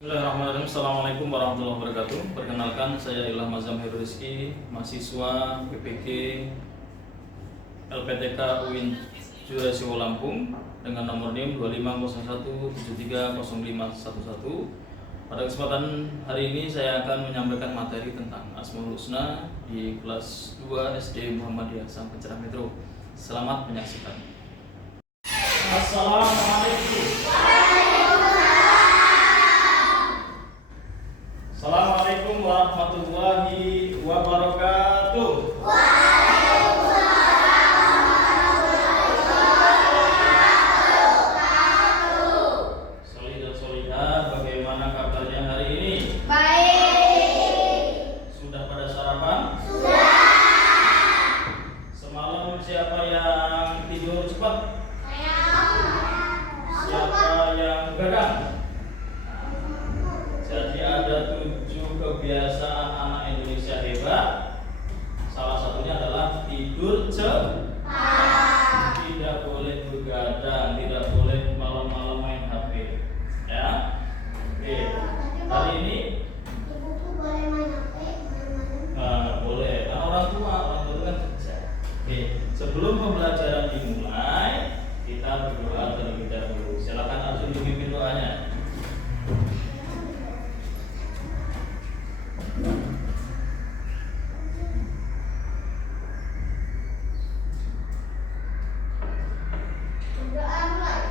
Bismillahirrahmanirrahim. Assalamualaikum warahmatullahi wabarakatuh. Perkenalkan, saya Ilham Azam Rizky, mahasiswa PPG LPTK UIN Jurusiwo Lampung dengan nomor NIM 2501730511. Pada kesempatan hari ini saya akan menyampaikan materi tentang Asmaul Husna di kelas 2 SD Muhammadiyah Sang Pencerah Metro. Selamat menyaksikan. Assalamualaikum. Assalamualaikum warahmatullahi wabarakatuh. Solih dan solihah, bagaimana kabarnya hari ini? Baik. Sudah pada sarapan? Sudah. Semalam siapa yang tidur cepat? Saya. Siapa yang begadang? Jadi ada 7 kebiasaan anak Indonesia hebat. Salah satunya adalah tidur cepat. Tidak boleh begadang, tidak boleh malam-malam main HP. Ya. Oke. Hari ini Ibuku boleh main HP malam-malam? boleh. Karena orang tua kan kerja. Oke. Sebelum pembelajaran dimulai, kita berdoa terlebih dahulu. Silakan Arjun memimpin doanya. Berdoa mulai.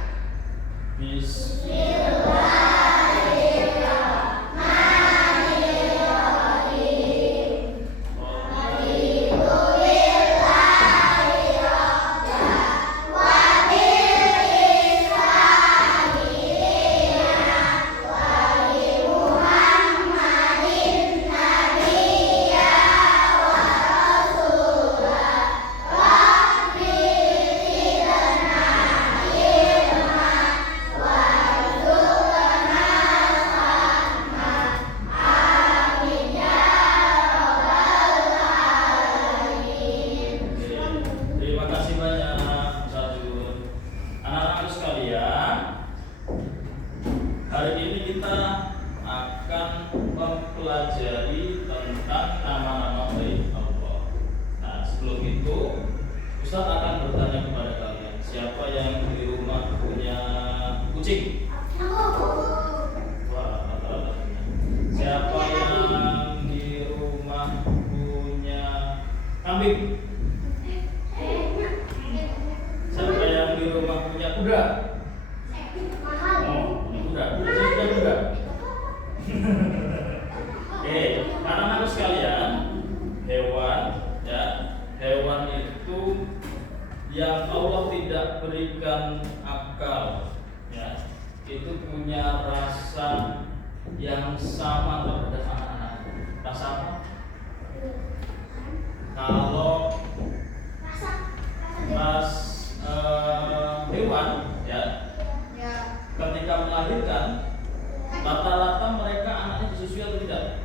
Terima kasih banyak Mas Arjun. Anak-anak sekalian, hari ini kita akan mempelajari tentang nama-nama baik Allah. Nah, sebelum itu Ustaz akan bertanya kepada kalian, siapa yang di rumah punya kucing? Wah, rata-rata punya. Siapa yang di rumah punya kambing? Siapa yang di rumah punya kuda? Mahal. Oh, punya kuda. Saya punya kuda. Oke, anak-anak sekalian, hewan, ya, hewan itu yang Allah tidak berikan akal, ya, itu punya rasa yang sama terhadap anak-anak. Rasa apa? Kalau ras hewan, ya, Ya. ketika melahirkan, rata-rata mereka anaknya disusui atau tidak?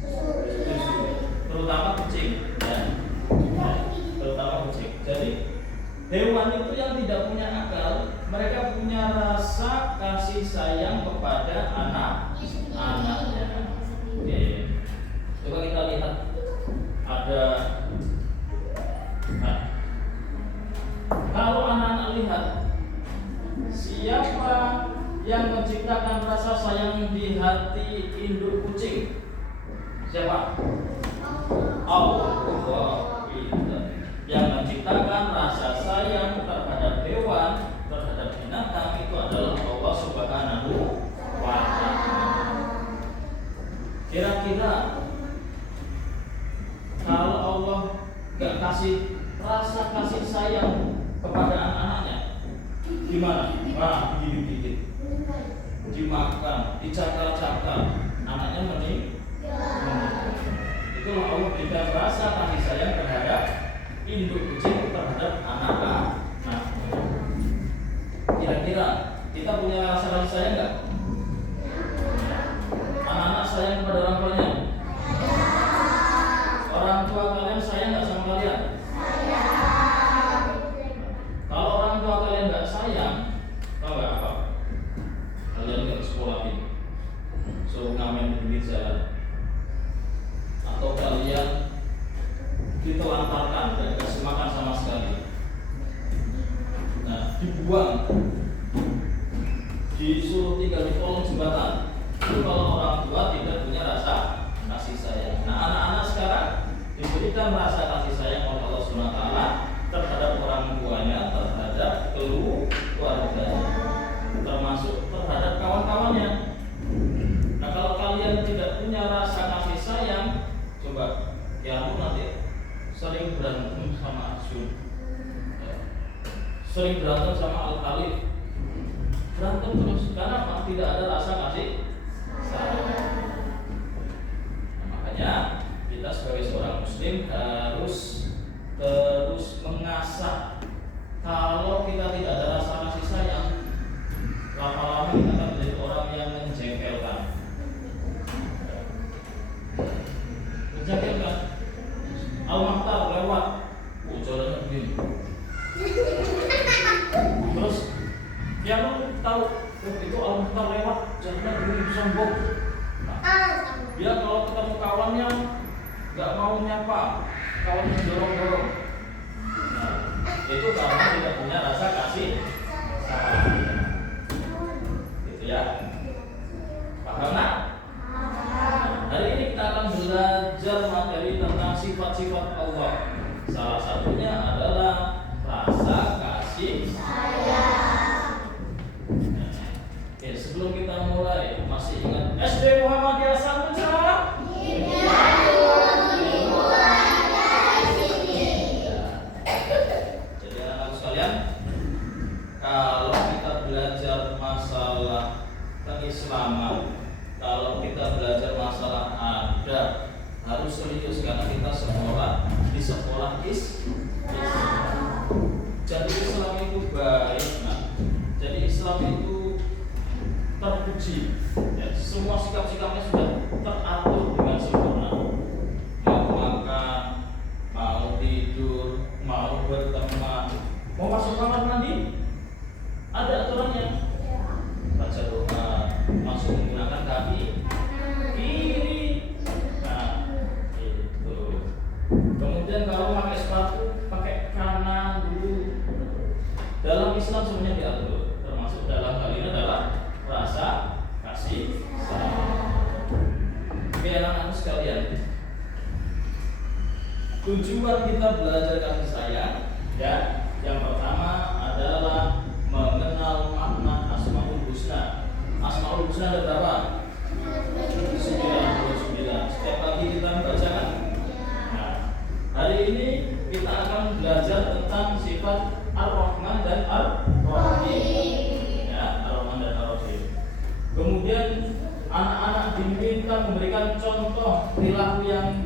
Disusui. Terutama kucing, ya. Terutama kucing. Jadi hewan itu yang tidak punya akal, mereka punya rasa kasih sayang kepada anak-anaknya. Oke. Coba kita lihat ada. Nah, kalau anak-anak lihat siapa yang menciptakan rasa sayang di hati induk kucing? Siapa? Allah. Yang menciptakan rasa sayang terhadap hewan, terhadap binatang itu adalah Allah Subhanahu wa Ta'ala. Kira-kira kalau Allah gak kasih rasa kasih sayang kepada anak-anaknya, gimana? Wah, digigit-gigit, dimakan, dicakar-cakar, anaknya meninggal. Itulah Allah berikan rasa kasih sayang terhadap induk kucing terhadap anak-anak. Nah, kira-kira kita punya rasa kasih sayang nggak? Anak-anak sayang kepada orang tuanya? Orang tua kalian sayang nggak sama kalian? Kalau orang tua kalian nggak sayang, tahu nggak apa? Kalian nggak sekolah ini. diberikan rasa kasih sayang oleh Allah SWT terhadap orang tuanya, terhadap keluarganya, termasuk terhadap kawan-kawannya. Nah, kalau kalian tidak punya rasa kasih sayang, coba ya nanti sering berantem sama Asun, sering berantem sama Al-Khalif, berantem terus karena apa? Tidak ada rasa kasih sayang. Nah, makanya kita sebagai seorang muslim harus terus mengasah. Kalau kita tidak ada rasa kasih sayang, lama-lama kita akan menjadi orang yang menjengkelkan. Menjengkelkan. Al-Mahtar lewat, jalannya begini. Terus yang tahu itu Al-Mahtar lewat, jalannya begini, sombong. Nah, dia kalau ketemu kawannya nggak mau nyapa, kawannya dorong-dorong. Nah, itu karena tidak punya rasa kasih sayang. Gitu ya. Paham nak? Hari ini kita akan belajar materi tentang sifat-sifat Allah. Salah satunya adalah rasa kasih sayang. Oke, sebelum kita mulai, masih ingat SD Muhammadiyah Samudra? Jadi anak-anak sekalian, kalau kita belajar masalah keislaman, kalau kita belajar masalah adab, harus serius karena kita sekolah di sekolah Islam. Jadi Islam itu baik, nah. Jadi Islam itu terpuji, ya. Semua sikap-sikapnya sudah teratur dengan sempurna. Mau makan, mau tidur, mau berteman, mau masuk kamar mandi, ada aturannya. Baca doa, masuk menggunakan kaki kiri. Nah, itu. Kemudian kalau pakai sepatu, pakai kanan dulu. Dalam Islam semuanya diatur, termasuk dalam hal ini adalah rasa kasih sayang. Oke, anak-anak sekalian, tujuan kita belajar kasih sayang, ya, yang pertama adalah mengenal makna Asmaul Husna. Asmaul Husna ada berapa? 99. Setiap pagi kita membacakan. Nah, hari ini kita akan belajar tentang sifat Ar-Rahman dan Ar-Rahim. Ya, Ar-Rahman dan Ar-Rahim. Kemudian anak-anak diminta memberikan contoh perilaku yang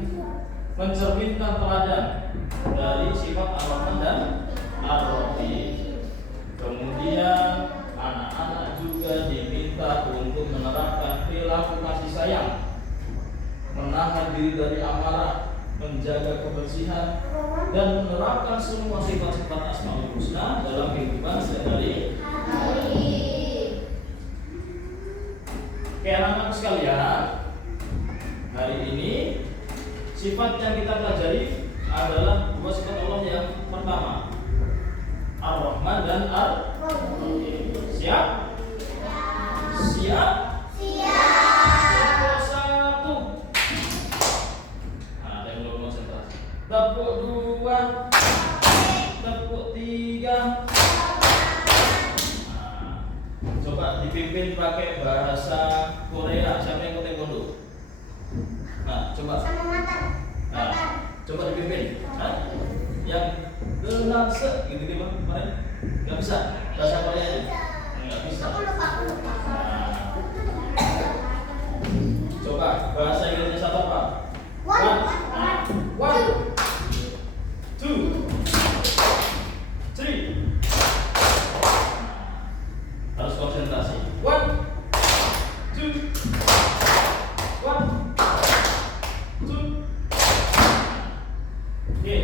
mencerminkan teladan dari sifat Ar-Rahman dan Ar-Rahim. Kemudian anak-anak juga diminta untuk menerapkan perilaku kasih sayang, menahan diri dari amarah, menjaga kebersihan, dan menerapkan semua sifat-sifat Asmaul Husna dalam kehidupan sehari-hari. Oke, anak-anak sekalian, hari ini sifat yang kita pelajari adalah dua sifat Allah. Yang pertama, Ar-Rahman dan Ar-Rahim. Siap? Siap? Siap. Satu. Nah, ada yang belum konsentrasi. Tepuk dua. Tepuk tiga. Nah, coba dipimpin pakai bahasa Korea. Siapa yang ikut taekwondo? Nah, coba. Nah, coba dipimpin. Nah, yang genase gitu bang kemarin nggak bisa bahasa Korea ini nggak bisa. Nah, coba bahasa Inggrisnya satu apa? One, two, three. Nah, harus konsentrasi. One, two, oke.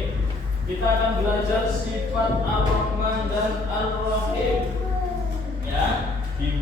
Kita akan belajar sifat Ar-Rahman dan Ar-Rahim, ya, di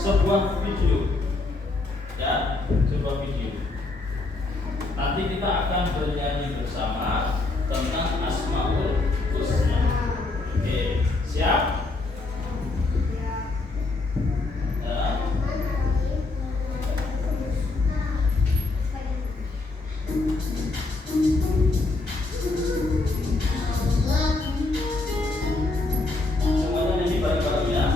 sebuah video, ya, sebuah video. Nanti kita akan bernyanyi bersama tentang Asmaul Husna. Oke, siap? Ya. Semuanya nyanyi bareng-bareng ya.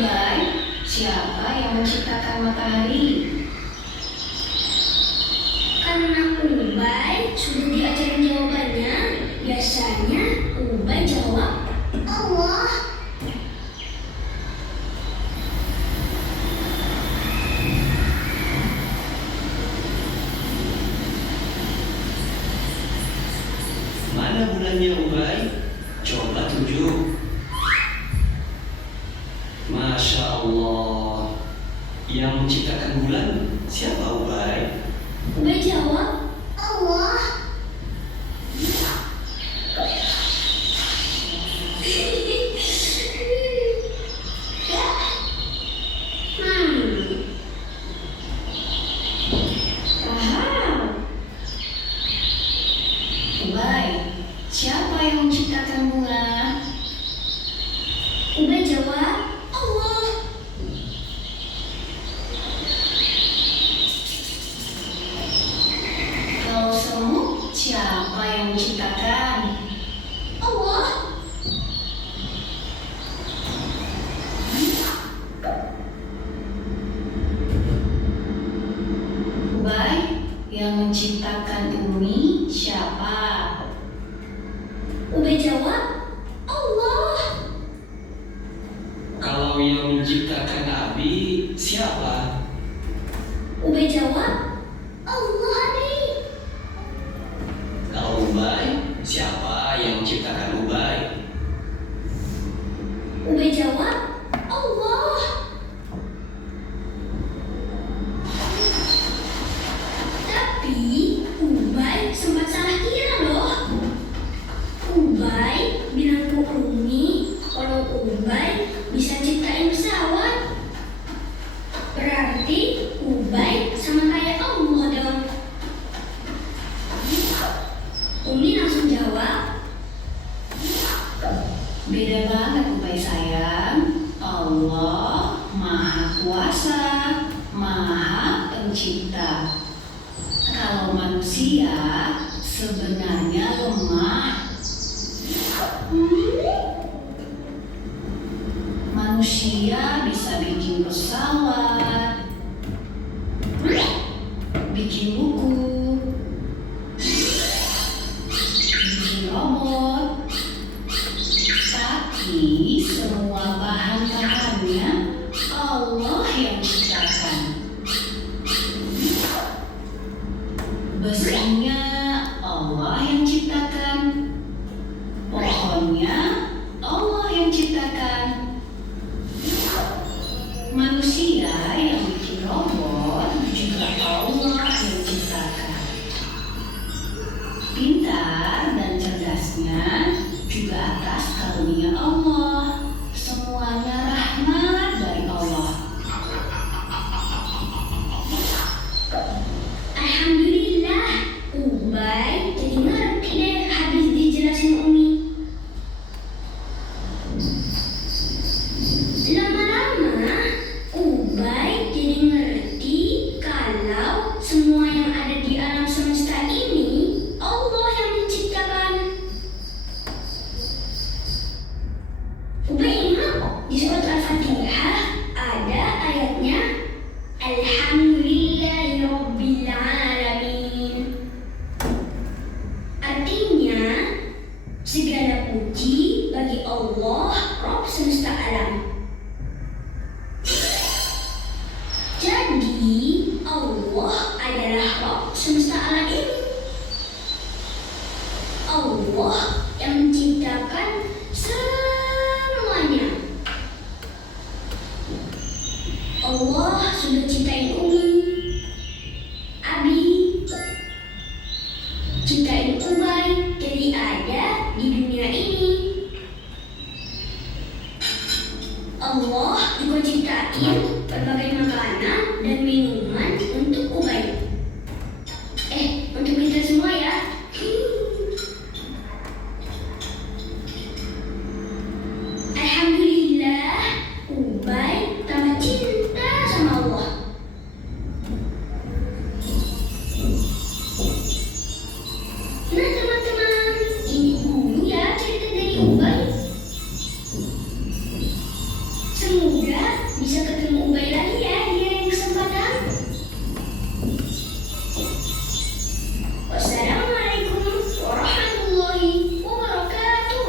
Baik, siapa yang menciptakan matahari? Karena Ubay sudah diajarin jawabannya, biasanya Ubay jawab Allah. Mana bulannya Ubay? Coba tunjuk. Masya Allah. Yang menciptakan bulan siapa Ubay? Ubay jawab Allah. Paham. Ubay, siapa yang menciptakan bunga? Ubay jawab Allah. Kalau semut, siapa yang menciptakan? Allah. Ubay, yang menciptakan bumi siapa? Ubay jawab Allah. Kalau yang menciptakan api siapa? Ubay jawab Allah nih. Kalau Ubay, siapa yang menciptakan Ubay? Ubay jawab Allah. Tapi Ubay sempat salah kira loh. Ubay bilang ke Umi kalau Ubay bisa ciptain pesawat. Berarti Ubay sama kayak Allah dong. Umi langsung jawab, Beda banget Ubay sayang. Allah Maha Kuasa, Maha Pencipta. Kalau manusia sebenarnya lemah. Manusia bisa bikin pesawat, bikin buku, bikin robot. Tapi semua bahan bahannya Allah yang ciptakan. Besinya Allah yang ciptakan. Pohonnya Allah yang ciptakan. Manusia yang bikin robot juga Allah yang ciptakan. Pintar dan cerdasnya juga atas karunia Allah. Semuanya rahmat dari Allah. Alhamdulillah, Ubay jadi ngerti deh habis dijelasin Umi. Lama-lama, Ubay jadi ngerti kalau semua yang ada di alam semesta ini Allah yang menciptakan. Ubay ingat di surat Al-Fatihah ada ayatnya Alhamdulillahirabbil alamin. Artinya segala puji bagi Allah Rabb semesta alam. Jadi Allah adalah Rabb semesta alam ini. Allah yang menciptakan semuanya. Allah sudah ciptain Umi, Abi, ciptain Ubay jadi ada di dunia ini. Allah juga ciptain berbagai makanan dan minuman untuk Ubay. Untuk kita semua ya. Alhamdulillah, Ubay tambah cinta sama Allah. Nah teman-teman, ini dulu ya cerita dari Ubay. Semoga bisa ketemu Ubay lagi ya di lain kesempatan. Wassalamualaikum warahmatullahi wabarakatuh.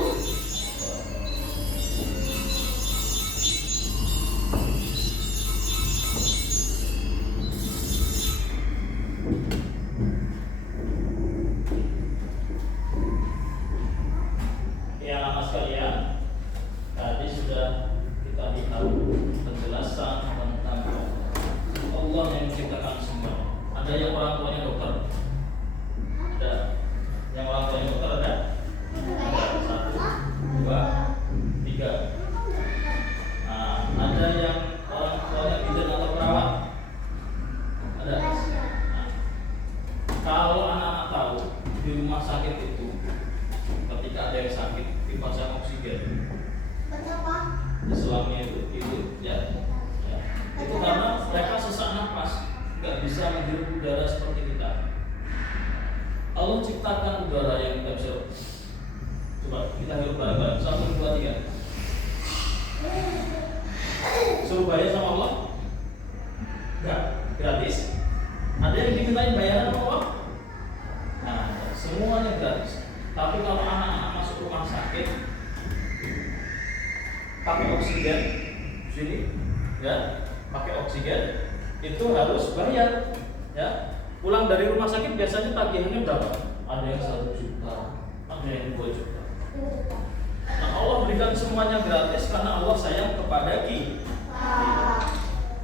Ya, anak sekalian, tadi sudah kita lihat penjelasan tentang Allah yang menciptakan semua. Ada yang orang tuanya dokter, ada yang orang tuanya dokter, ada satu, dua, tiga. Nah, ada yang orang tuanya bidan atau perawat, ada. Nah, kalau anak-anak tahu di rumah sakit itu ketika ada yang sakit dipasang oksigen, selama itu ya, itu karena mereka sesak nafas, nggak bisa menghirup udara seperti kita. Allah ciptakan udara yang kita bisa. Coba kita hirup bareng-bareng. 1, 2, 3. Suruh bayar sama Allah? Enggak, gratis. Ada yang dimintain bayaran sama Allah? Nah, semuanya gratis. Tapi kalau anak-anak masuk rumah sakit pakai oksigen, sini, ya, pakai oksigen itu harus bayar, ya. Pulang dari rumah sakit biasanya tagihannya berapa? Ada yang 1 juta, ada yang 2 juta. Nah, Allah berikan semuanya gratis karena Allah sayang kepada kita.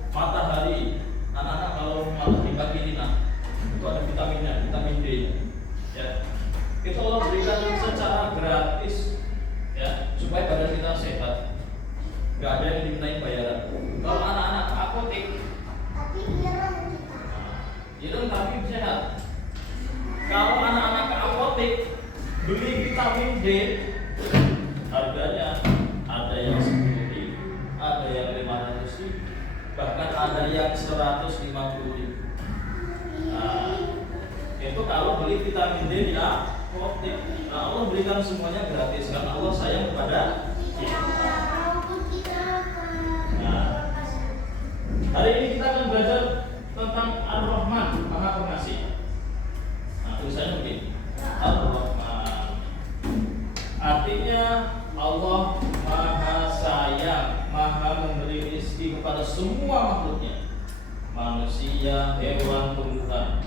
Matahari, anak-anak kalau matahari pagi ini, nah, itu ada vitaminnya, vitamin D, ya. Itu Allah berikan secara gratis, ya, supaya badan kita sehat. Gak ada yang dimintain bayaran. Kalau anak-anak ke apotek, ireng tapi sehat. Kalau anak-anak ke apotek beli vitamin D, harganya ada yang 10.000, ada yang 500.000, bahkan ada yang 150.000. Nah, itu kalau beli vitamin D di apotek. Nah, Allah berikan semuanya gratis karena Allah sayang kepada kita. Hari ini kita akan belajar tentang Ar-Rahman, Maha Pengasih. Nah, tulisannya begini, Ar-Rahman. Artinya Allah Maha Sayang, Maha memberi rezeki kepada semua makhluknya, manusia, hewan, tumbuhan.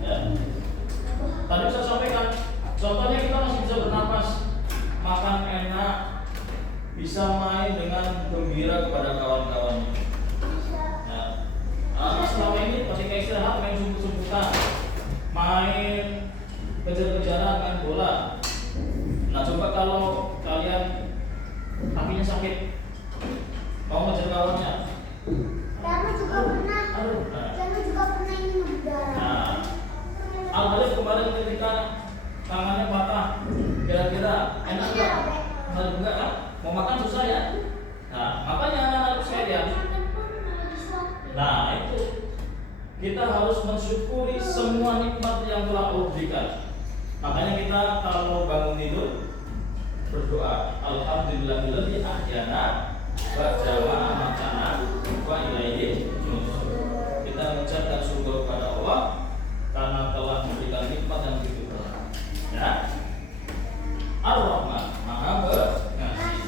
Ya. Tadi saya sampaikan, contohnya kita masih bisa bernapas, makan enak, bisa main dengan gembira kepada kawan-kawannya. Selama ini ketika istirahat main sumput-sumputan, main kejar-kejaran, main bola. Nah, coba kalau kalian kakinya sakit, mau ngejar kawannya. Kamu juga pernah. Kamu juga pernah ini udara. Nah, Al-Balif kemarin ketika tangannya patah, kira-kira enak nggak? Enak juga kan? Mau makan susah ya. Nah, makanya anak-anak sekalian. Nah, itu kita harus mensyukuri semua nikmat yang telah Allah berikan. Makanya kita kalau bangun tidur berdoa, Alhamdulillahilladzi ahyana wa jama'a matana wa ilaihi nusyur. Kita mengucapkan syukur kepada Allah karena telah memberikan nikmat yang begitu besar. Ya. Ar-Rahman, Maha Pengasih.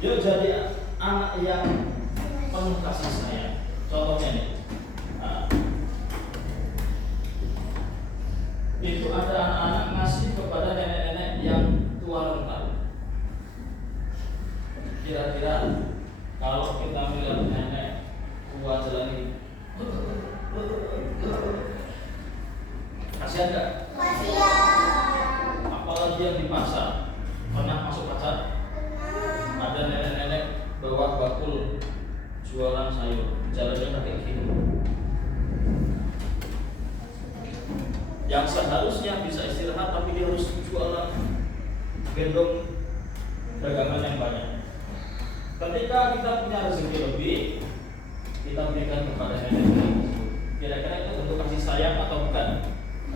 Yuk jadi anak yang penuh kasih sayang. Contohnya nih, nah, itu ada anak-anak ngasih kepada nenek-nenek yang tua renta. Kira-kira kalau kita melihat nenek tua jalan ini, kasihan nggak? Kasihan. Apalagi yang di pasar, pernah masuk pasar, ada nenek-nenek bawa bakul jualan sayur, jalannya pakai kaki. Yang seharusnya bisa istirahat tapi dia harus jualan, gendong dagangan yang banyak. Ketika kita punya rezeki lebih, kita berikan kepada nenek-nenek. Kira-kira itu bentuk kasih sayang atau bukan?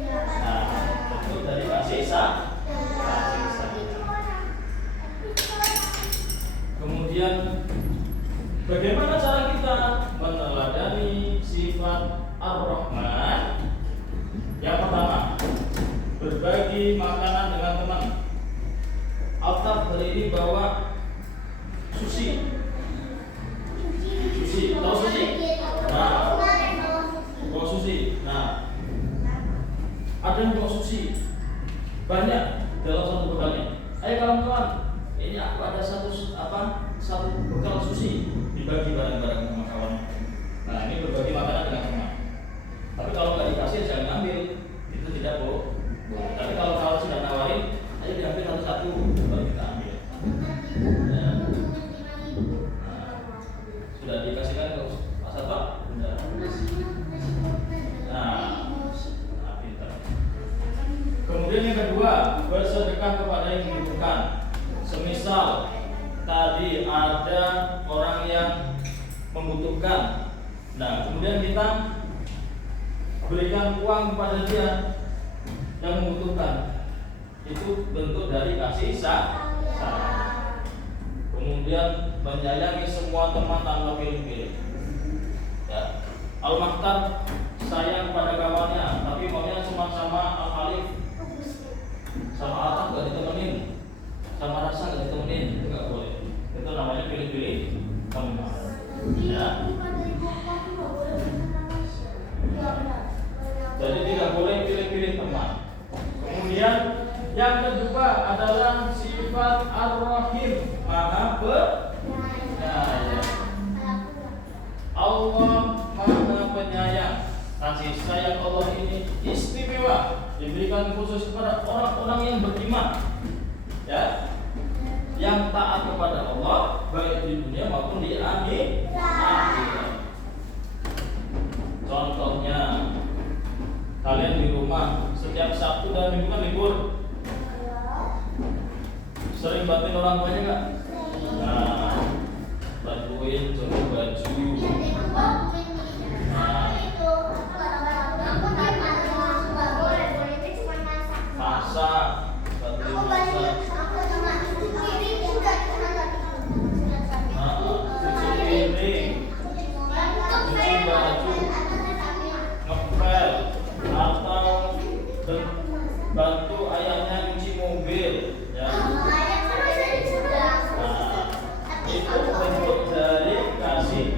Nah, bentuk dari kasih sayang. Kemudian Kemudian bagaimana cara kita meneladani sifat Ar-Rahman? Yang pertama, berbagi makanan dengan teman. Altaf hari ini bawa sushi. Sushi, tahu sushi? Nah, bawa sushi. Nah, ada yang bawa sushi banyak dalam satu bekalnya. Ayo kawan-kawan, ini aku ada satu bekal sushi, dibagi bareng-bareng sama kawan. Nah, ini berbagi makanan dengan teman. Tapi kalau nggak dikasih jangan ambil, itu tidak boleh. Tapi kalau sudah nawarin, ayo diambil satu-satu, baru kita ambil. Nah, sudah dikasihkan ke Pak Satwa? Sudah. Nah, pintar. Kemudian yang kedua, bersedekah kepada yang membutuhkan. Semisal tadi ada orang yang membutuhkan, nah kemudian kita berikan uang kepada dia yang membutuhkan, itu bentuk dari kasih sayang. Kemudian menyayangi semua teman tanpa pilih-pilih. Ya. Al-Makhtar sayang pada kawannya, tapi maunya cuma sama Al-Khalif, sama Al-Khalif nggak ditemenin, sama Rasa nggak ditemenin, itu nggak boleh. Itu namanya pilih-pilih teman. Ya. Jadi tidak boleh pilih-pilih teman. Kemudian yang kedua adalah sifat Ar-Rahim, Maha Penyayang. Allah Maha Penyayang. Kasih sayang Allah ini istimewa, diberikan khusus kepada orang-orang yang beriman, ya, yang taat kepada Allah baik di dunia maupun di akhirat. Contohnya, kalian di rumah setiap Sabtu dan Minggu kan libur, sering bantuin orang tuanya nggak? Nah, bantuin jemur baju. Masak, bantuin masak. Cuci piring, cuci baju, ngepel, atau bantu ayahnya cuci mobil, ya. Itu bentuk dari kasih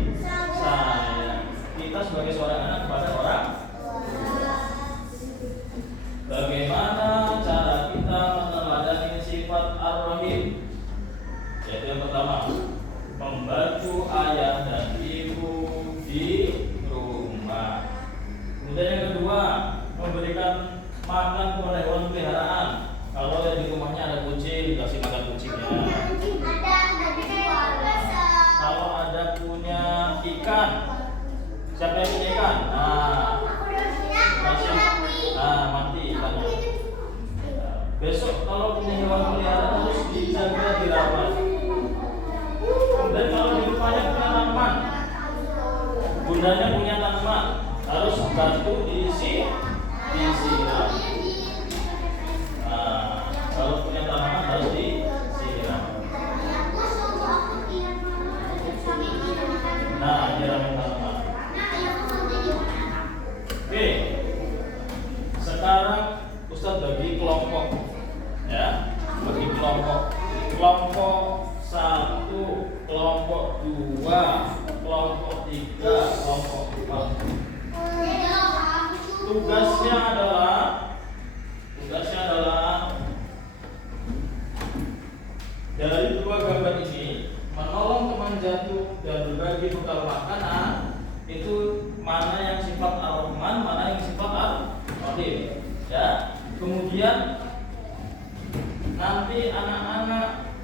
sayang kita sebagai seorang anak kepada orang. Bagaimana cara kita meneladani sifat Ar-Rahim? Yaitu yang pertama, membantu ayah dan ibu di rumah. Kemudian yang kedua, memberikan makan kepada hewan peliharaan. Kalau di rumahnya ada kucing, kasih makan kucingnya. Kalau ada punya ikan, siapa yang punya ikan? Mati ikannya. Besok kalau punya hewan peliharaan harus dijaga, dirawat. Kemudian kalau di rumahnya punya tanaman, bundanya punya tanaman, harus bantu disiram. Kalau punya tanaman harus disiram. Nah, nyiramin tanaman. Oke. Sekarang Ustadz bagi kelompok, ya, bagi kelompok. Kelompok 1, kelompok 2, kelompok 3, kelompok 4. Tugasnya adalah dari 2 gambar ini menolong teman jatuh dan berbagi bekal makanan. Itu mana yang sifat Ar-Rahman, mana yang sifat Ar-Rahim, ya. Kemudian nanti anak-anak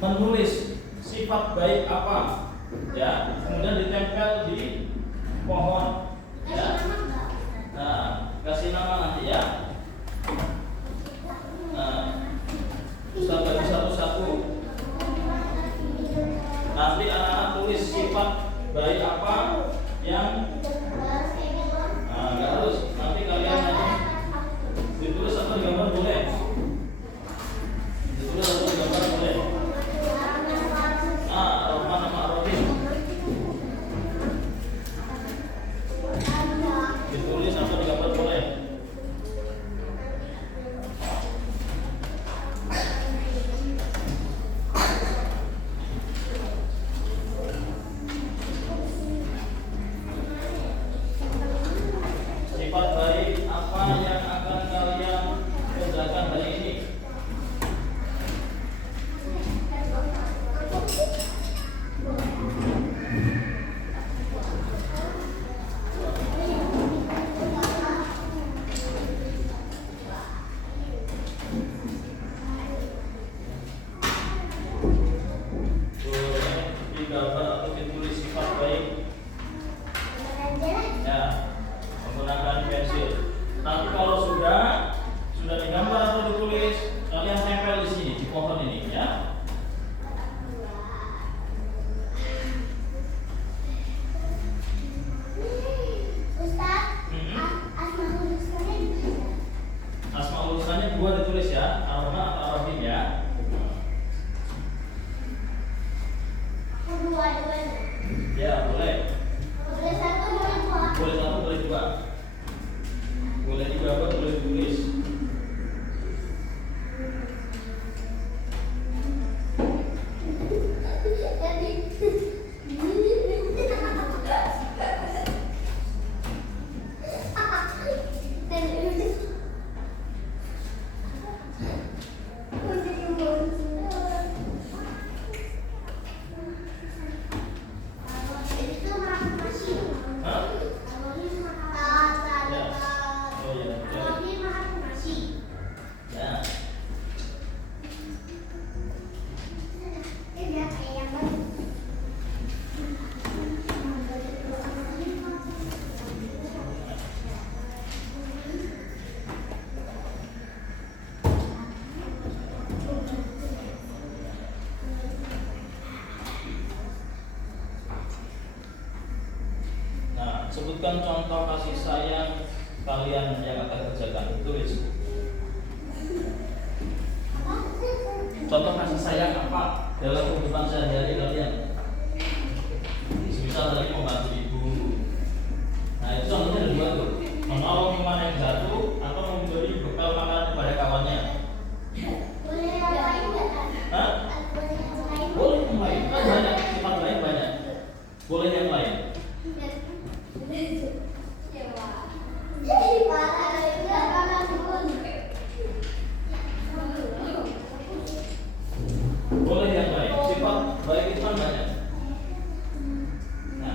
menulis sifat baik apa, ya, kemudian ditempel di pohon, ya. Nah, kasih nama nanti, ya. Nah, Ustaz bagi satu-satu. Nanti anak-anak tulis sifat baik apa yang nggak harus. Nanti kalian aja ditulis atau digambar boleh. Ditulis atau digambar boleh. dua-duanya. Ya, boleh. Boleh satu, boleh dua. Boleh satu, boleh dua. Boleh digambar, boleh ditulis. Hah? Ya. Oh iya, boleh. Ya. Nah, sebutkan contoh kasih sayang kalian yang akan kerjakan. Tulis. Contoh kasih sayang apa dalam kehidupan sehari-hari kalian? Misal tadi membantu ibu. Nah, itu contohnya ada dua tuh. Menolong teman yang jatuh atau memberi bekal makan kepada kawannya. Hah? Boleh yang lain, kan banyak sifat lain banyak. Boleh yang lain. Boleh yang lain. Sifat baik itu kan banyak. Nah,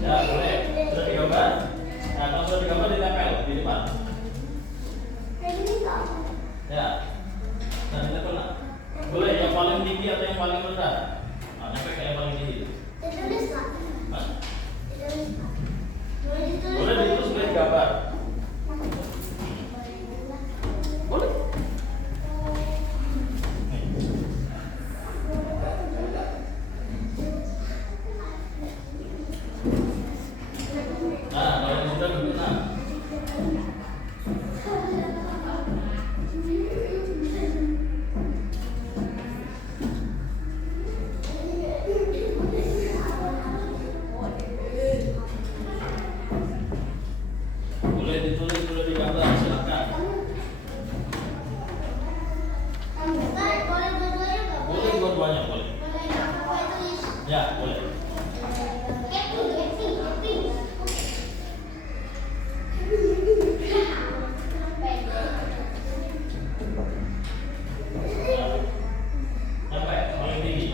ya boleh. Sudah digambar. Nah, kalau sudah digambar ditempel di depan. Ya. Nah, ditempel lah. Boleh yang paling tinggi atau yang paling rendah. Nah, nempel ke yang paling tinggi. Hah? Boleh ditulis, boleh digambar. Boleh. Nah, kalau yang sudah berguna. Boleh ditulis, boleh digambar, silakan. Boleh dua-duanya, boleh. Ya, boleh. Sampai paling tinggi.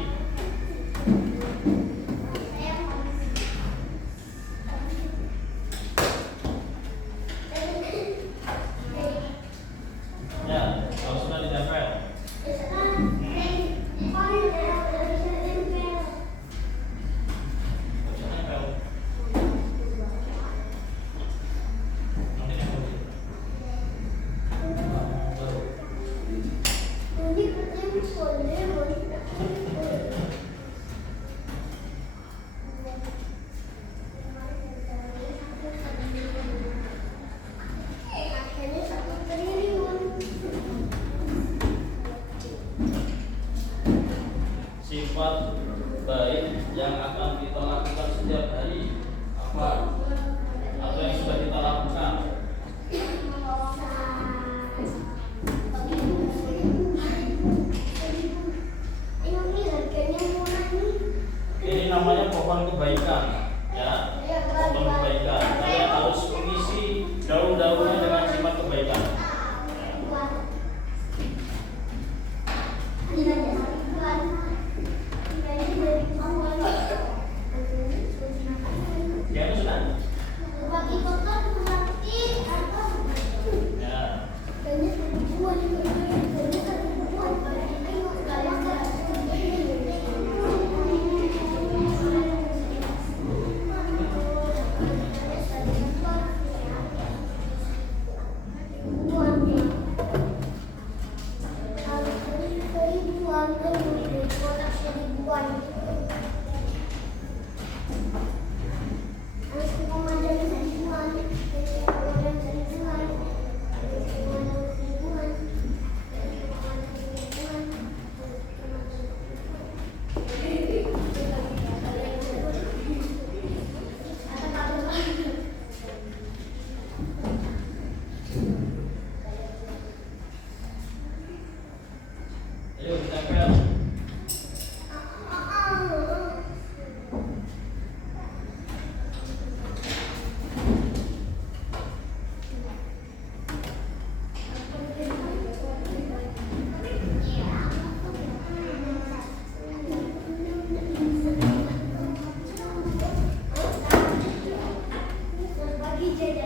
Oke,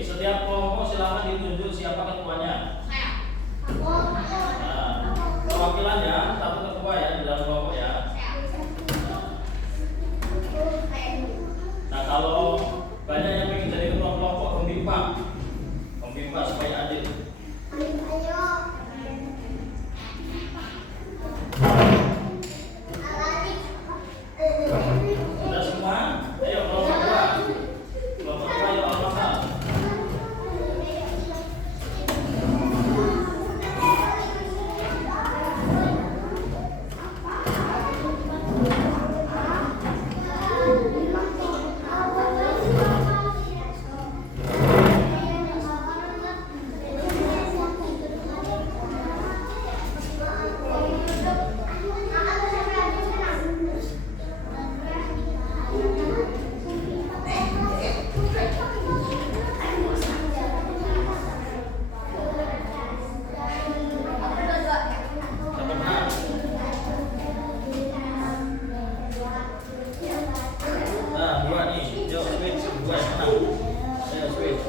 setiap kelompok silakan ditunjuk siapa ketuanya. Nah, perwakilannya satu ketua ya di dalam kelompok ya. Nah, kalau banyak yang ingin jadi ketua kelompok, pembimbing supaya adil. Sudah semua? Ayo kelompok dua. Kelompok dua, ayo al-masal. Nah, dua nih, yuk switch, dua yang menang. Ayo switch.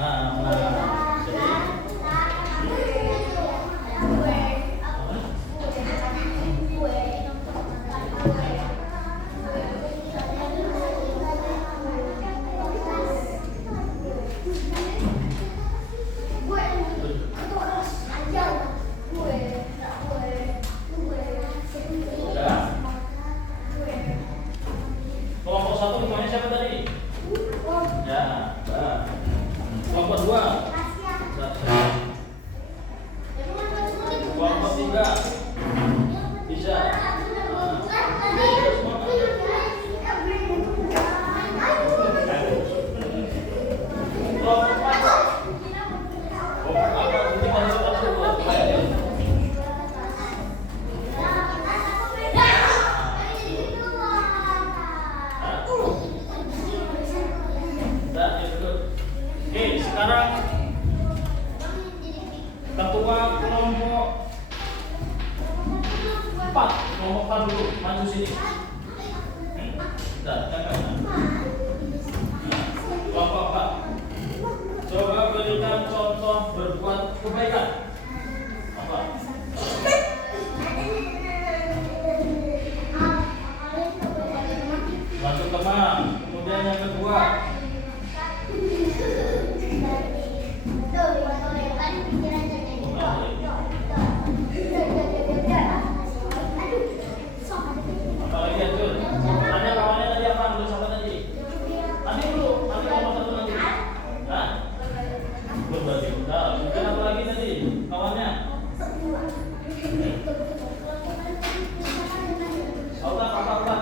Nah, jadi udah. Kelompok satu ketuanya siapa tadi? Ya, udah. Kelompok dua. Kelompok tiga. Bisa. Kelompok empat. Oh, apa? Kita harus dulu. Oke, sekarang ketua kelompok 4, kelompok 4 dulu, maju sini. Kelompok 4. Coba berikan contoh berbuat kebaikan. Apa? Bantu teman. Kemudian yang kedua. Apalagi Jun? Tanya kawannya tadi apa? Belum sampai tadi. Nanti dulu, nanti ngomong satu nanti. Hah? Belum berarti. Nah, mungkin apa lagi tadi? Kawannya? Apa?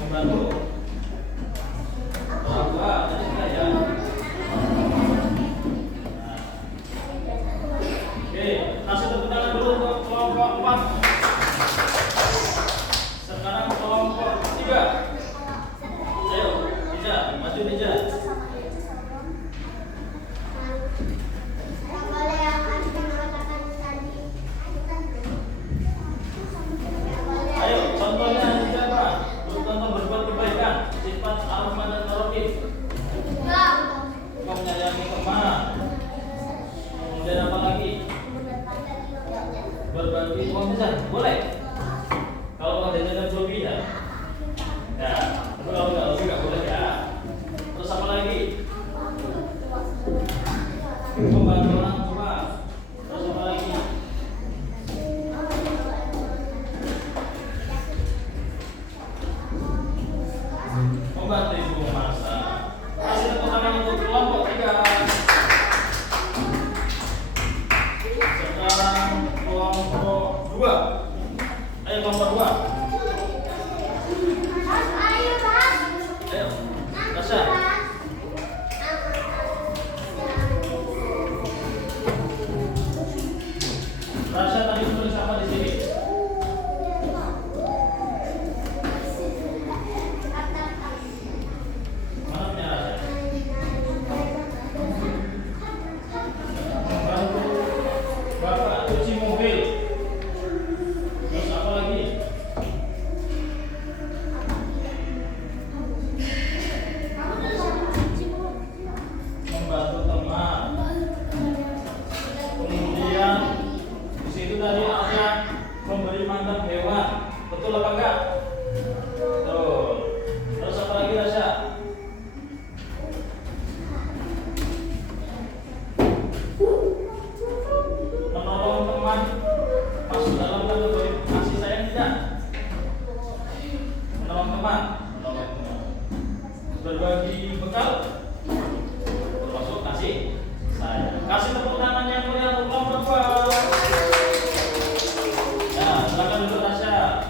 Membantu. Dua, jadi sudah ya. Oke, kasih tepuk tangan dulu untuk kelompok 4. Sekarang kelompok 3. Ayo, Bija, maju Bija. Ayo, contohnya siapa? Contoh berbuat kebaikan, sifat al-rahman dan ar-rahim. Kau menyayangi teman. Kemudian apa lagi? Berbagi uang besar, boleh? Kalau ada jalan lebih ya. Ya, tapi kalau nggak lebih nggak boleh ya. Terus apa lagi? Membantu orang tua. Terus apa lagi? Membantu ibu memasak. Kasih tepuk tangan untuk kelompok 3. Sekarang kelompok 2. Ayo kelompok 2. Ayo, Tasya. Tasya tadi tulis apa di sini? berbagi bekal, termasuk kasih sayang. Kasih tepuk tangan yang meriah untuk kelompok 2. Nah, silakan duduk Tasya.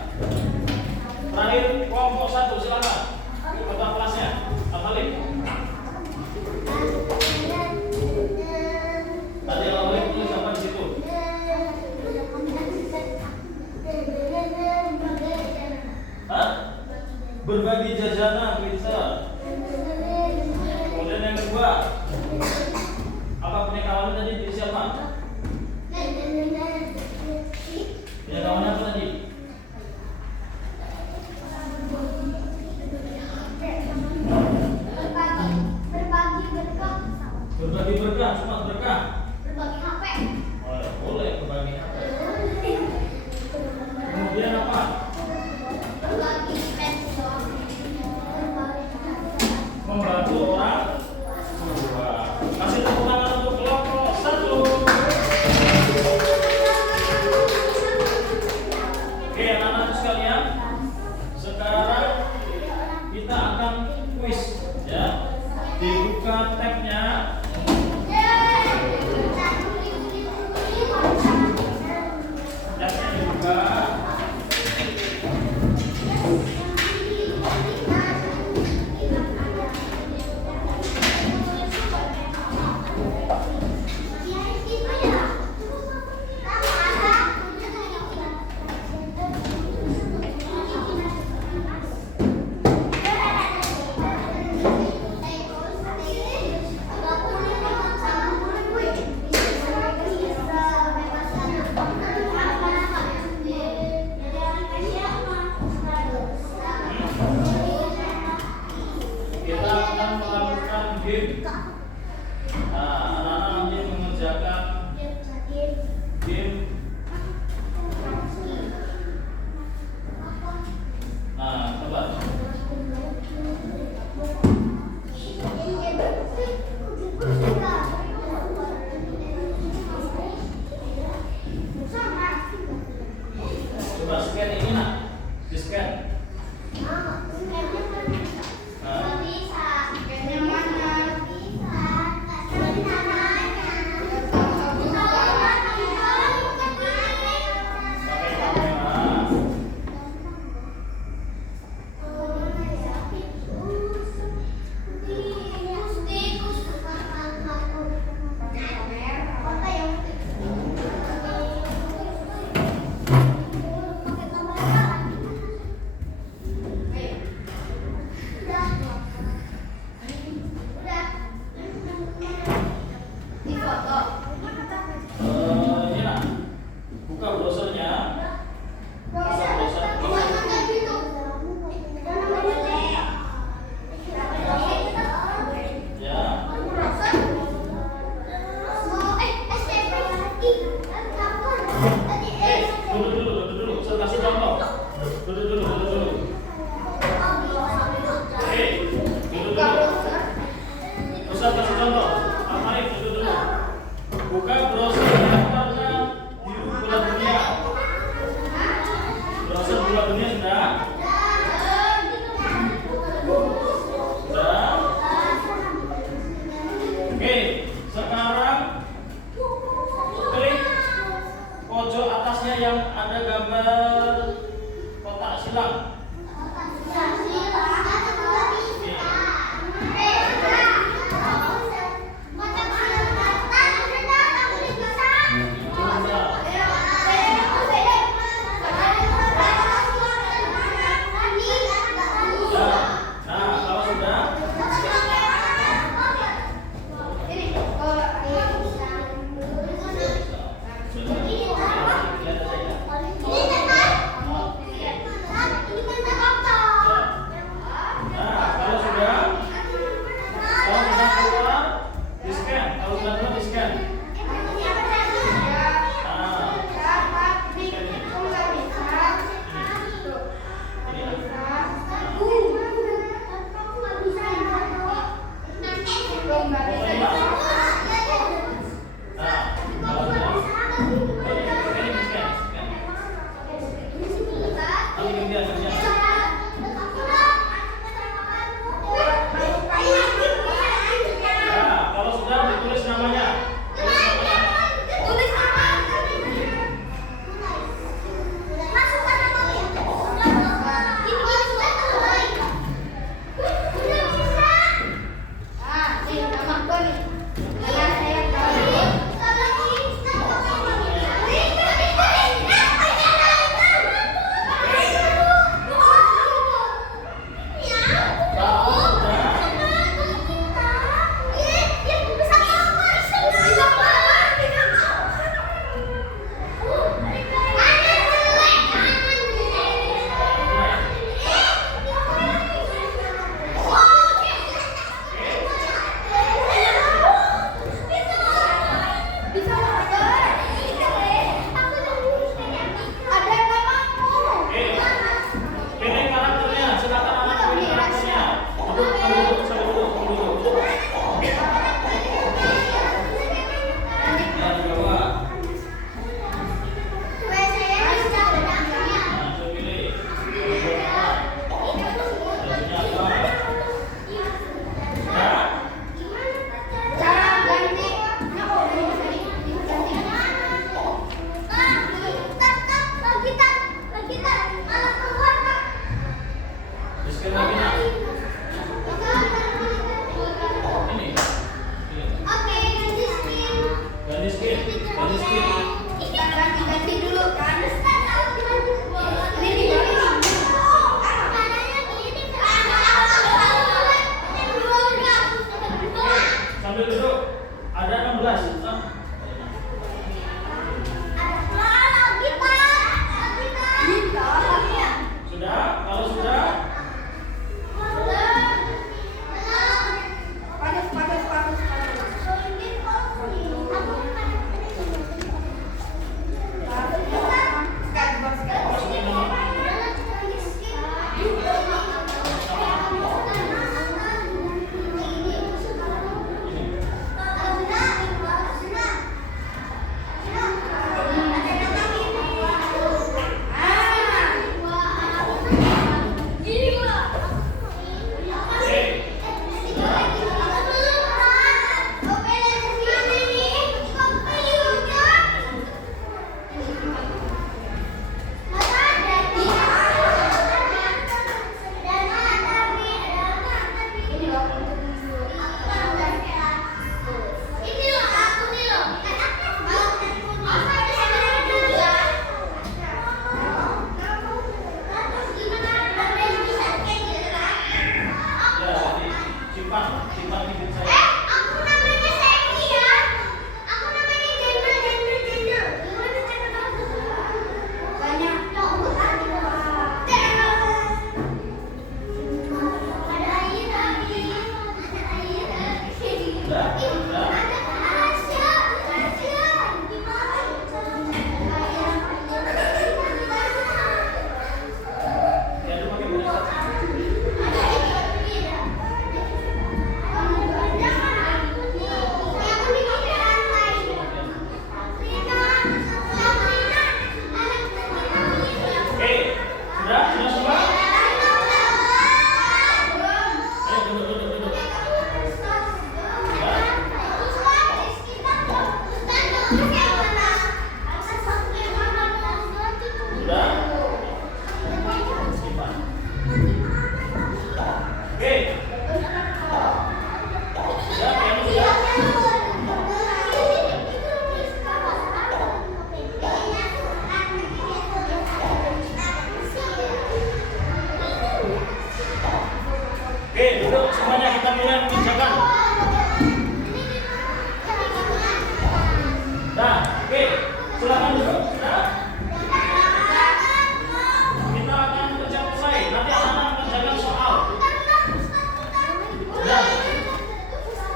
Terakhir kelompok 1, silakan. Ketua kelasnya, Al-Khalid. Tadi Al-Khalid tulis apa di situ? Hah? Berbagi jajanan, pintar. Kemudian yang kedua, apa punya kawan tadi di siapa? Punya kawan apa tadi? Berbagi berkah, cuma berkah. Berbagi HP. Oh, boleh berbagi HP. Kemudian apa? Berbagi pensil. Membantu orang tua. Kasih tepuk tangan untuk kelompok 1. Oke, anak-anak sekalian, sekarang kita akan kuis, ya. Dibuka tabnya. Tabnya dibuka. Kita akan melakukan game. Nah, anak-anak nanti mengerjakan game. Nah, coba. Coba scan ini nak, di scan. Nah, Oke. Ya, yang sudah. Oke, duduk semuanya, kita mulai mengerjakan. Nah, oke, silakan duduk. Sudah? Kita akan kerja selesai. Nanti anak-anak mengerjakan soal. Ya,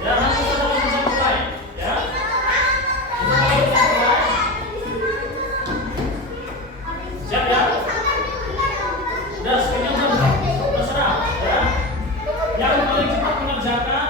ya nanti kita akan kerja selesai. Ya. Siap ya? Sudah sekian jam. Terserah. Ya. Yang paling cepat mengerjakan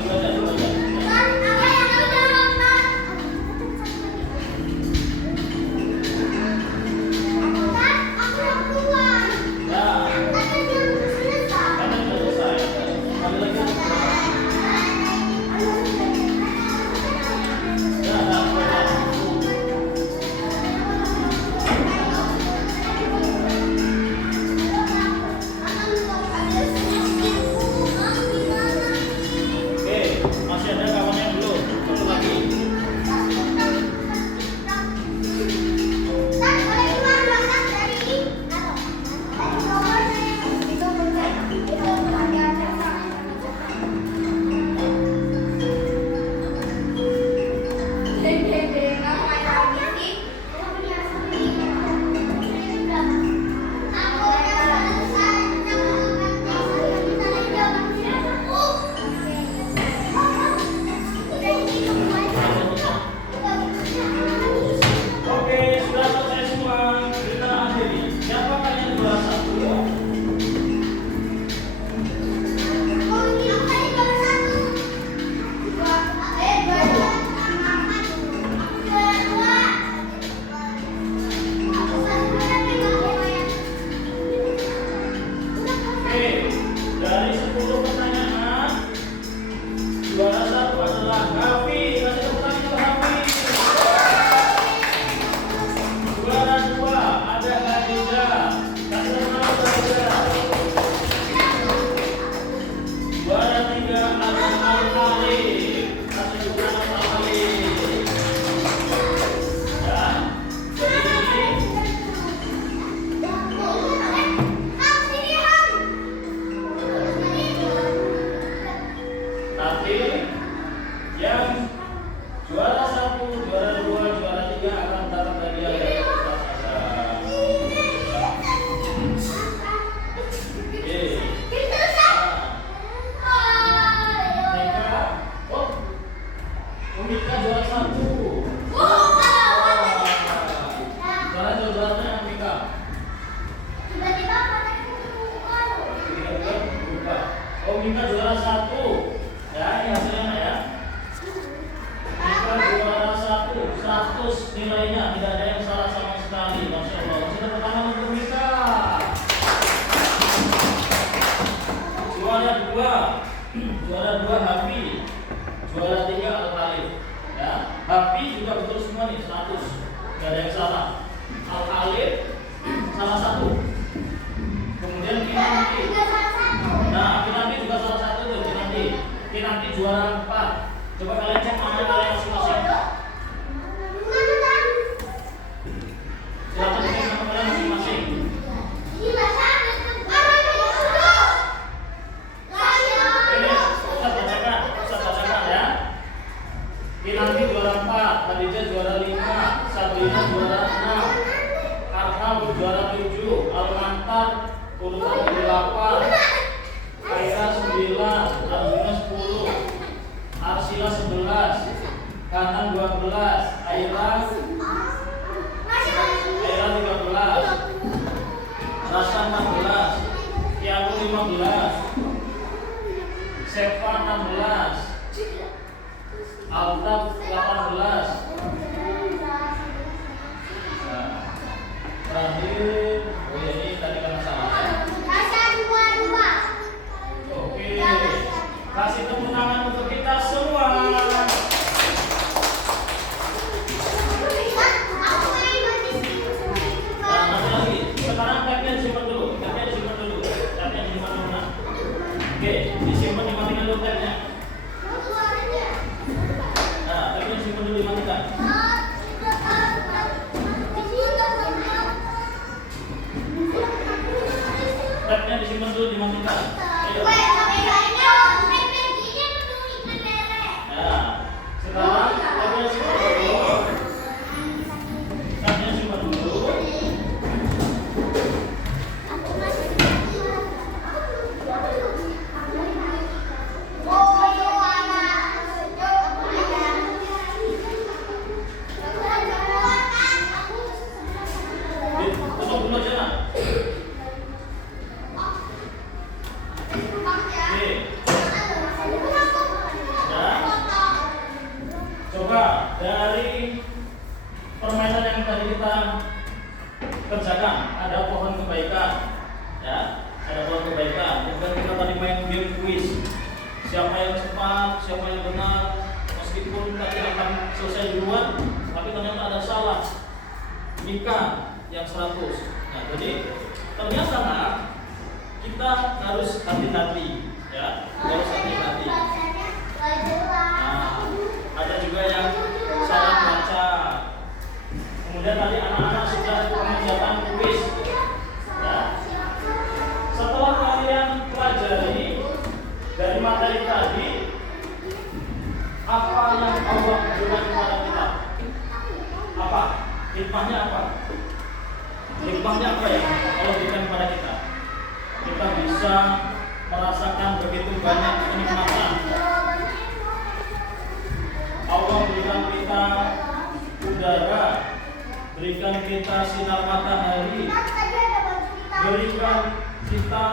dibaca. Ya, karena sudah selesai. Ambil lagi. Ya, baca. Oke, masih ada kawannya belum? Satu lagi. Oke, sudah selesai semua. Kita akhiri. Siapa kalian juara satu? Oke, dari 10 pertanyaan, juara satu adalah Hafi. Kasih tepuk tangan untuk Hafi. Juara 2 ada Khadijah. Kasih tepuk tangan untuk Khadijah. Juara 3 ada Al-Alif. Kasih tepuk tangan untuk Al-Alif. Ya, jadi tapi yang juara 1, juara 2, juara 3 akan dapat hadiah dari Ustaz Hasan. Oke. Mika, oh, Mika juara 1. Juara-juaranya Mika. Oh, Mika juara 1. Ya, ini hasilnya ya. Mika juara 1, 100 nilainya, tidak ada yang salah sama sekali. Masya Allah. Kita pertama untuk Mika. Juara 2 Hafi. Juara 3 Al-Alif. Ya, Hafi juga betul semua nih, 100. Tidak ada yang salah. Al-Alif salah satu. Kemudian Kinanti. Nah, Kinanti juga salah satu tuh, Kinanti. Kinanti juara 4. Coba kalian cek mana kalian masing-masing. Silakan cek nama kalian masing-masing. Ini Ustaz bacakan ya. Kinanti juara 4, Khadijah juara 5, Sabrina juara 6, Arham juara 7, Al-Mantar urutan ke-8, Kaira 9, Arzuna 10, Arsila 11, Kanan 12, Aira 13, Rasa 14, Tiago 15, Sefa 16, Altaf 18. Nah, terakhir, oh ya ini tadi kan salah. Oke, kasih tepuk tangan untuk kita semua. Nah, nanti lagi. Sekarang tabnya disimpan dulu. Tabnya disimpan dulu. Nah. Oke, disimpan dimatikan dulu tabnya. kita kerjakan, ada pohon kebaikan, ya, ada pohon kebaikan. Kemudian kita tadi main game quiz. Siapa yang cepat, siapa yang benar, meskipun tadi akan selesai duluan, tapi ternyata ada salah. Mika yang 100. Nah, jadi ternyata kita harus hati-hati, ya, harus hati-hati. Nah, ada juga yang salah baca. Kemudian tadi anak-anak sudah mengerjakan kuis. Ya. Setelah kalian pelajari dari materi tadi, apa yang Allah berikan kepada kita? Apa? Hikmahnya apa? Hikmahnya apa ya Allah berikan kepada kita? Kita bisa merasakan begitu banyak kenikmatan. Allah berikan kita udara, berikan kita sinar matahari, berikan kita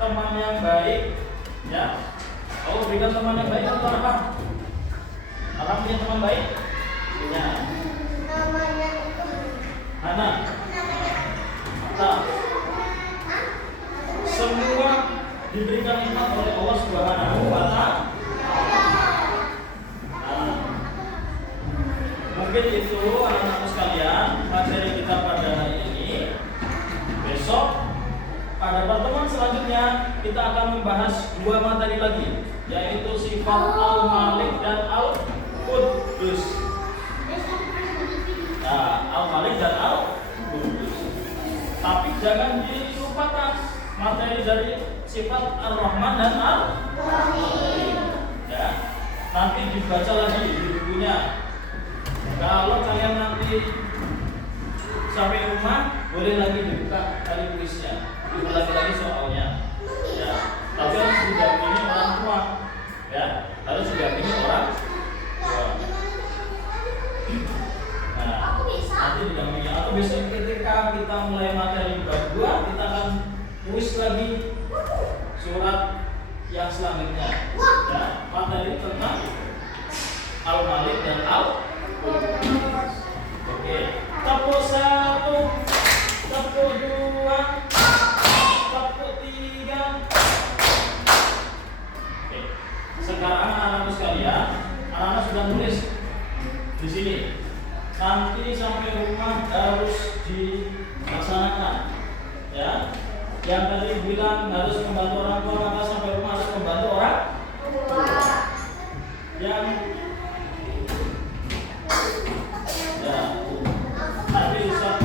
teman yang baik, ya. Allah berikan teman yang baik atau apa? Apa punya teman baik? Punya. Anak. Nah, semua diberikan nikmat oleh Allah Subhanahu wa Ta'ala. Mungkin itu anak-anak sekalian materi kita pada hari ini. Besok pada pertemuan selanjutnya kita akan membahas 2 materi lagi, yaitu sifat Al-Malik dan Al-Quddus. Nah, Al-Malik dan Al-Quddus. Tapi jangan dilupakan materi dari sifat Ar-Rahman dan Ar-Rahim. Ya, nanti dibaca lagi di bukunya. Kalau kalian nanti sampai rumah, boleh lagi dibuka kali kuisnya, diulangi lagi soalnya. Ya, tapi harus didampingi orang tua. Ya, harus didampingi orang tua. Nah, nanti didampingi. Atau besok ketika kita mulai materi bab 2, kita akan kuis lagi surat yang selanjutnya. Ya, materi tentang Al-Malik dan Al-Quddus. Oke, tepuk 1, tepuk 2, tepuk 3. Oke, sekarang anak-anak sekalian, anak-anak sudah nulis di sini. Nanti sampai rumah harus dilaksanakan, ya. Yang tadi bilang harus membantu orang tua, maka sampai rumah harus membantu orang tua. Yang nanti Ustaz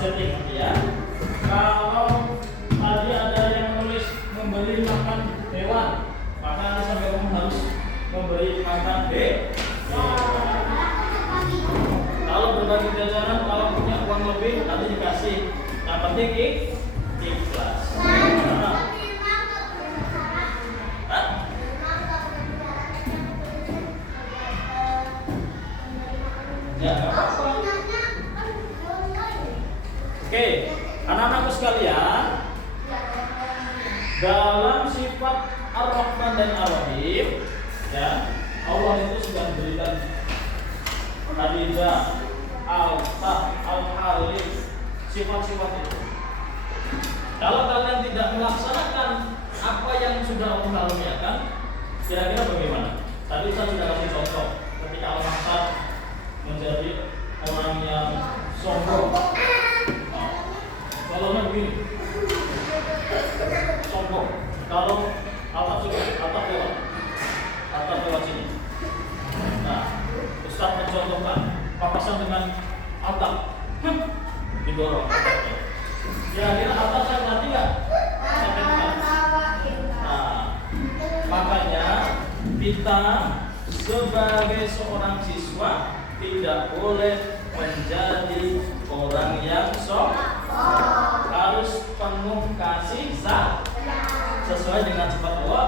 setting ya. Kalau tadi ada yang menulis memberi makan hewan, maka nanti sampai rumah harus memberi makan hewan. Kalau berbagi jajanan, kalau punya uang lebih nanti dikasih. Yang penting ikhlas. Ya, apa-apa. Oke, anak-anakku sekalian, dalam sifat Ar-Rahman dan Ar-Rahim, ya, Allah itu sudah memberikan Khadijah, Al-Tah, Al-Halim, sifat-sifat itu. Kalau kalian tidak melaksanakan apa yang sudah Allah karuniakan, kira-kira bagaimana? Tadi saya sudah kasih contoh ketika Al-Mahsar menjadi orang yang sombong. Kalau begini, sombong. Kalau atap lewat sini. Nah, Ustaz mencontohkan papasan dengan atap, didorong. Kira-kira atap saya berarti nggak? Nah, makanya kita sebagai seorang siswa tidak boleh menjadi orang yang sombong, harus penuh kasih sayang sesuai dengan sifat Allah